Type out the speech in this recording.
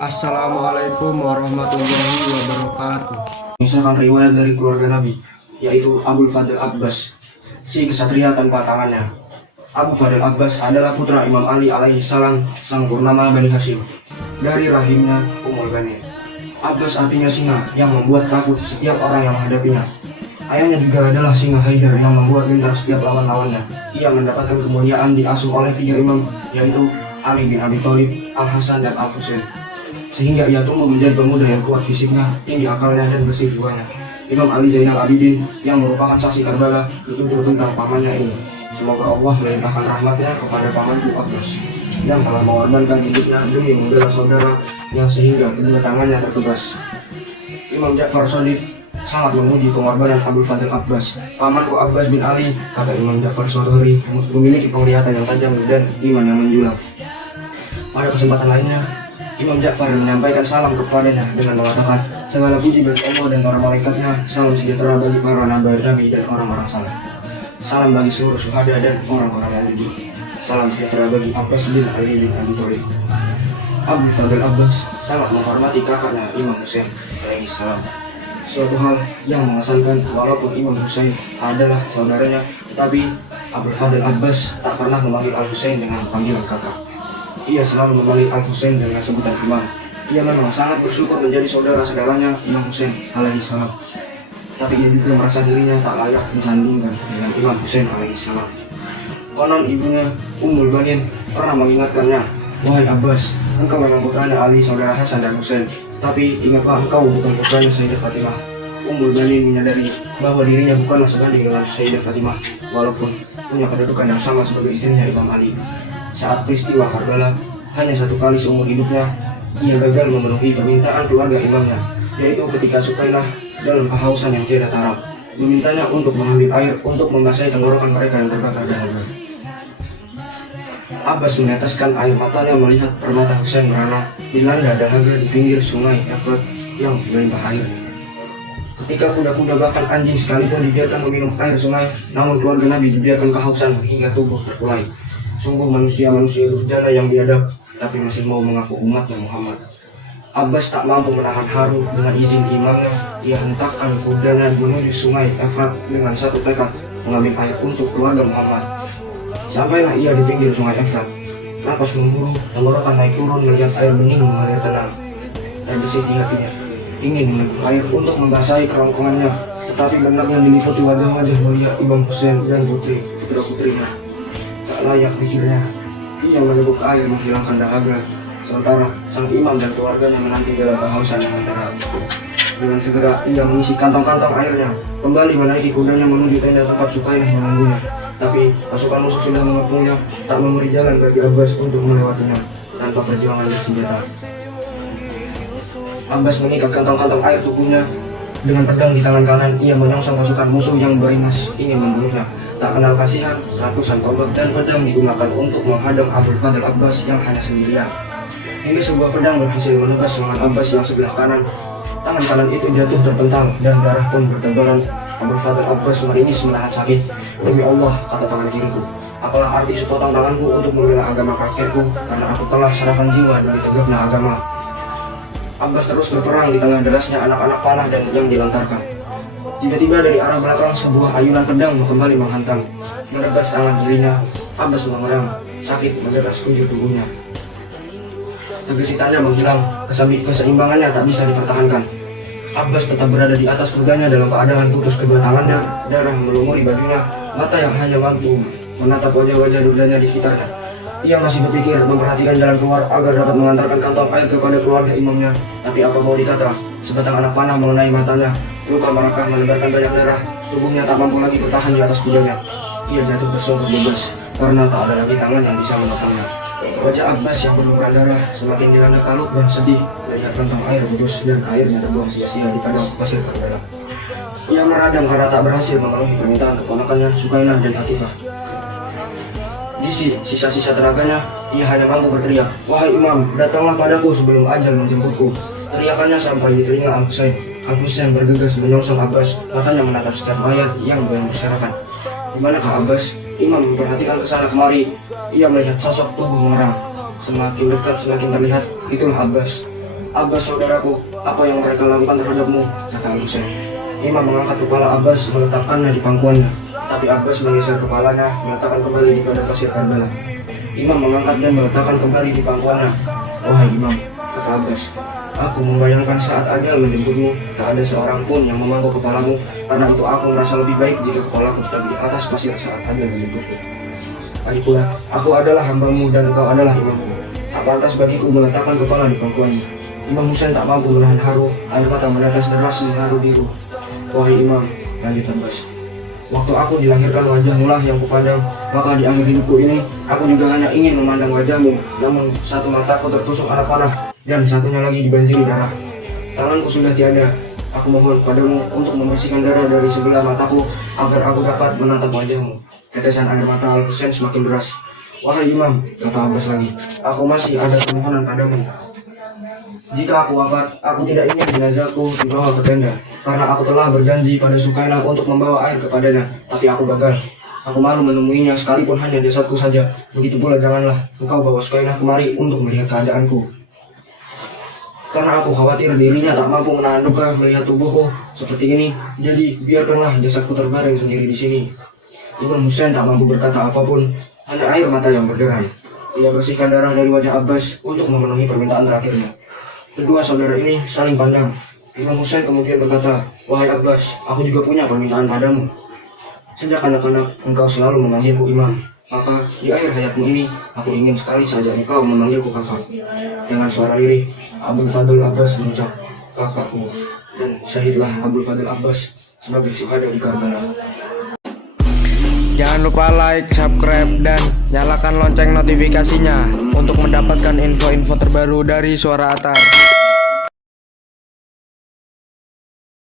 Assalamualaikum warahmatullahi wabarakatuh. Misalkan riwayat dari keluarga Nabi, yaitu Abul Fadl Abbas, si kesatria tanpa tangannya. Abu Fadl Abbas adalah putra Imam Ali alaihi salam, sang purnama Bani Hashim. Dari rahimnya Ummul Bani. Abbas artinya singa yang membuat takut setiap orang yang menghadapinya. Ayahnya juga adalah singa Haidar yang membuat gentar setiap lawan-lawannya. Ia mendapatkan kemuliaan diasuh oleh 3 imam, yaitu Ali bin Abi Thalib, Al-Hasan dan Al-Husain. Sehingga ia tumbuh menjadi pemuda yang kuat fisiknya, tinggi akalnya dan bersih jiwanya. Imam Ali Zainal Abidin yang merupakan saksi Karbala ditutur tentang pamannya ini. Semoga Allah melimpahkan rahmatnya kepada pamanku Abbas yang telah mengorbankan hidupnya demi membela saudara yang sehingga kedua tangannya terkebas. Imam Ja'far Shadiq sangat memuji pengorbanan Abul Fadl Abbas. Pamanku Abbas bin Ali, kata Imam Ja'far Shadiq, memiliki penglihatan yang tajam dan iman yang menjulang. Pada kesempatan lainnya, Imam Ja'far menyampaikan salam kepadanya dengan mengatakan, segala puji bagi Allah dan para malaikatnya, salam sejahtera bagi para nabi dan orang-orang saleh. Salam bagi seluruh syuhada dan orang-orang yang jujur. Salam sejahtera bagi Abbas bin Ali bin Abi Thalib. Abul Fadl Abbas sangat menghormati kakaknya Imam Husain alaihi salam. Suatu hal yang mengesankan, walaupun Imam Husain adalah saudaranya, tetapi Abul Fadl Abbas tak pernah memanggil Al-Husain dengan panggilan kakak. Ia selalu memanggil Al-Husain dengan sebutan Imam. Ia memang sangat bersyukur menjadi saudara segalanya Imam Husain alaihi salam. Tapi ia juga merasa dirinya tak layak disandingkan dengan Imam Husain alaihi salam. Konon ibunya Ummul Banin pernah mengingatkannya, wahai Abbas, engkau memang putranya Ali saudara Hasan dan Husain, tapi ingatlah engkau bukan putranya Sayyidah Fatimah. Ummul Banin menyadari bahwa dirinya bukanlah sebanding dengan Sayyidah Fatimah, walaupun punya kedudukan yang sama sebagai istrinya Imam Ali. Saat peristiwa Karbala, hanya satu kali seumur hidupnya, ia gagal memenuhi permintaan keluarga imamnya, yaitu ketika Sukainah dalam kehausan yang tiada tara, memintanya untuk mengambil air untuk membasahi tenggorokan mereka yang terbakar dahaga. Abbas meneteskan air matanya melihat permata Husain merana dilanda dahaga di pinggir sungai Efrat yang melimpah air. Ketika kuda-kuda bahkan anjing sekalipun dibiarkan meminum air sungai, namun keluarga Nabi dibiarkan kehausan hingga tubuh terkulai. Sungguh manusia-manusia durjana yang biadab, tapi masih mau mengaku umatnya Muhammad. Abbas tak mampu menahan haru. Dengan izin imamnya, ia hentakkan kudanya menuju sungai Efrat dengan satu tekad mengambil air untuk keluarga Muhammad. Sampailah ia di pinggir sungai Efrat. Napas memburu, tenggorokan naik turun melihat air bening mengalir tenang. Dan bersih di hatinya, ingin meneguh air untuk membasahi kerongkongannya, tetapi benaknya diliputi wajah-wajah mulia Imam Husain dan putra-putrinya. Tak layak pikirnya, ia meneguk air menghilangkan dahaga, sementara sang imam dan keluarganya menanti dalam kehausan yang antara. Dengan segera ia mengisi kantong-kantong airnya, kembali menaiki kudanya menuju tenda tempat Sukainah menunggunya. Tapi pasukan musuh sudah mengepungnya, tak memberi jalan bagi Abbas untuk melewatinya tanpa perjuangan bersenjata. Abbas mengikat kantong-kantong air tubuhnya dengan pedang di tangan kanan. Ia menyongsong pasukan musuh yang beringas ingin membunuhnya. Tak kenal kasihan, ratusan tombak dan pedang digunakan untuk menghadang Abul Fadl Abbas yang hanya sendirian. Hingga sebuah pedang berhasil menebas lengan Abbas yang sebelah kanan. Tangan kanan itu jatuh terpental dan darah pun bertebaran. Abul Fadl Abbas meringis menahan sakit. Demi Allah, kata tangan kiriku, apalah arti sepotong tanganku untuk membela agama kakekku, karena aku telah serahkan jiwa demi tegaknya agama. Abbas terus berperang di tengah derasnya anak-anak panah dan yang dilontarkan. Tiba-tiba dari arah belakang sebuah ayunan pedang kembali menghantam, menebas tangan kirinya. Abbas mengerang, sakit menderas sekujur tubuhnya. Kegesitannya menghilang, keseimbangannya tak bisa dipertahankan. Abbas tetap berada di atas kudanya dalam keadaan putus kedua tangannya, darah melumuri bajunya, mata yang hanya mampu menatap wajah-wajah durjana di sekitarnya. Ia masih berpikir memperhatikan jalan keluar agar dapat mengantarkan kantong air kepada keluarga imamnya. Tapi apa mau dikata, sebatang anak panah mengenai matanya, luka merakah menebarkan banyak darah, tubuhnya tak mampu lagi bertahan di atas kudanya. Ia jatuh bersungguh bebas karena tak ada lagi tangan yang bisa menopangnya. Wajah Abbas yang berlumuran darah semakin dilanda kalut dan sedih melihat kantong air putus dan airnya terbuang sia-sia di padang pasir Karbala. Ia meradang karena tak berhasil memenuhi permintaan keponakannya Sukainah dan Atifah. Di sisa-sisa tenaganya, ia hanya mampu berteriak, "Wahai Imam, datanglah padaku sebelum ajal menjemputku." Teriakannya sampai di telinga Al-Husain. Al-Husain bergegas menyongsong Abbas, matanya menatap setiap mayat yang berserakan. Di manakah Abbas? Imam memperhatikan kesana kemari. Ia melihat sosok tubuh mengerang. Semakin dekat semakin terlihat, itulah Abbas. Abbas saudaraku, apa yang mereka lakukan terhadapmu? Kata Al-Husain. Imam mengangkat kepala Abbas, meletakkannya di pangkuannya. Tapi Abbas menggeser kepalanya, meletakkan kembali di padang pasir Karbala. Imam mengangkat dan meletakkan kembali di pangkuannya. Wahai Imam, kata Abbas, aku membayangkan saat ajal menjemputmu, tak ada seorang pun yang memangku kepalamu. Karena itu aku merasa lebih baik jika kepalaku tetap di atas pasir saat ajal menjemputku. Lagipula, aku adalah hambamu dan engkau adalah imamku. Tak pantas bagiku meletakkan kepala di pangkuannya. Imam Husain tak mampu menahan haru, air mata menetes deras mengharu biru. Wahai Imam, lanjut Abbas, waktu aku dilahirkan wajahmu lah yang kupandang, maka di akhir hidupku ini, aku juga hanya ingin memandang wajahmu. Namun satu mataku tertusuk anak panah, dan satunya lagi dibanjiri darah. Tanganku sudah tiada. Aku mohon padamu untuk membersihkan darah dari sebelah mataku, agar aku dapat menatap wajahmu. Tetesan air mata Al-Husain semakin deras. Wahai Imam, kata Abbas lagi, aku masih ada permohonan padamu. Jika aku wafat, aku tidak ingin jenazahku dibawa ke tenda, karena aku telah berjanji pada Sukainah untuk membawa air kepadanya, tapi aku gagal. Aku malu menemuinya sekalipun hanya jasadku saja. Begitu pula janganlah engkau bawa Sukainah kemari untuk melihat keadaanku. Karena aku khawatir dirinya tak mampu menahan duka melihat tubuhku seperti ini, jadi biarkanlah jasadku terbaring sendiri di sini. Imam Husain tak mampu berkata apapun, hanya air mata yang berderai. Ia bersihkan darah dari wajah Abbas untuk memenuhi permintaan terakhirnya. Kedua saudara ini saling pandang. Imam Husain kemudian berkata, wahai Abbas, aku juga punya permintaan padamu. Sejak anak-anak engkau selalu memanggilku imam, maka di akhir hayatmu ini, aku ingin sekali saja engkau memanggilku kakak. Dengan suara lirih, Abdul Fadl Abbas mengucap, kakakku, dan syahidlah Abdul Fadl Abbas sebagai syuhada di Karbala. Jangan lupa like, subscribe, dan nyalakan lonceng notifikasinya untuk mendapatkan info-info terbaru dari Suara Atar.